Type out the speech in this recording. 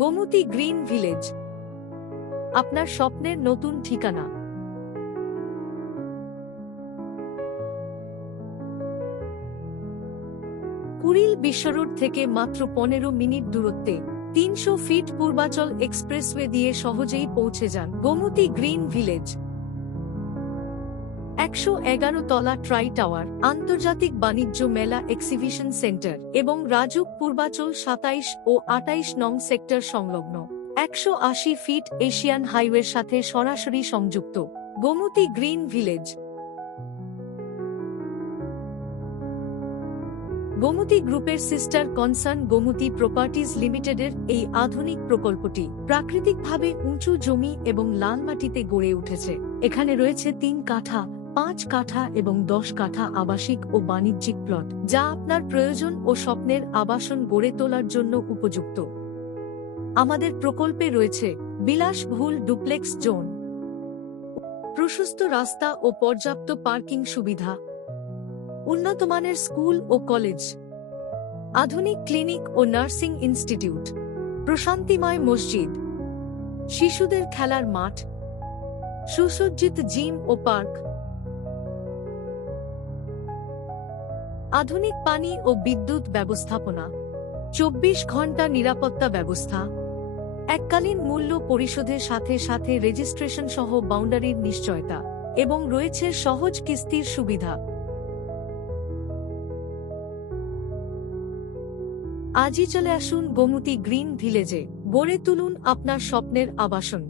Gomti green village, আপনার স্বপ্নের নতুন ঠিকানা। কুড়িল বিশ্বরোড থেকে মাত্র 15 মিনিট দূরত্বে 300 ফিট পূর্বাচল এক্সপ্রেসওয়ে দিয়ে সহজেই পৌঁছে যান গোমতী গ্রিন ভিলেজ। 111 তলা ট্রাই টাওয়ার, আন্তর্জাতিক বাণিজ্য মেলা এক্সিবিশন সেন্টার এবং রাজুক পূর্বাচল 27 ও 28 নং সেক্টর সংলগ্ন 180 ফিট এশিয়ান হাইওয়ের সাথে সরাসরি সংযুক্ত গোমতী গ্রিন ভিলেজ। গোমতী গ্রুপের সিস্টার কনসার্ন গোমতী প্রপার্টিজ লিমিটেডের এই আধুনিক প্রকল্পটি প্রাকৃতিকভাবে উঁচু জমি এবং লাল মাটিতে গড়ে উঠেছে। এখানে রয়েছে 3 কাঠা, 5 কাঠা এবং 10 কাঠা আবাসিক ও বাণিজ্যিক প্লট, যা আপনার প্রয়োজন ও স্বপ্নের আবাসন গড়ে তোলার জন্য উপযুক্ত। আমাদের প্রকল্পে রয়েছে বিলাসবহুল ডুপ্লেক্স জোন, প্রশস্ত রাস্তা ও পর্যাপ্ত পার্কিং সুবিধা, উন্নতমানের স্কুল ও কলেজ, আধুনিক ক্লিনিক ও নার্সিং ইনস্টিটিউট, প্রশান্তিময় মসজিদ, শিশুদের খেলার মাঠ, সুসজ্জিত জিম ও পার্ক, আধুনিক পানি ও বিদ্যুৎ ব্যবস্থাপনা, 24 ঘন্টা নিরাপত্তা ব্যবস্থা, এককালীন মূল্য পরিশোধের সাথে সাথে রেজিস্ট্রেশন সহ বাউন্ডারির নিশ্চয়তা এবং রয়েছে সহজ কিস্তির সুবিধা। আজই চলে আসুন গোমতী গ্রিন ভিলেজে, গড়ে তুলুন আপনার স্বপ্নের আবাসন।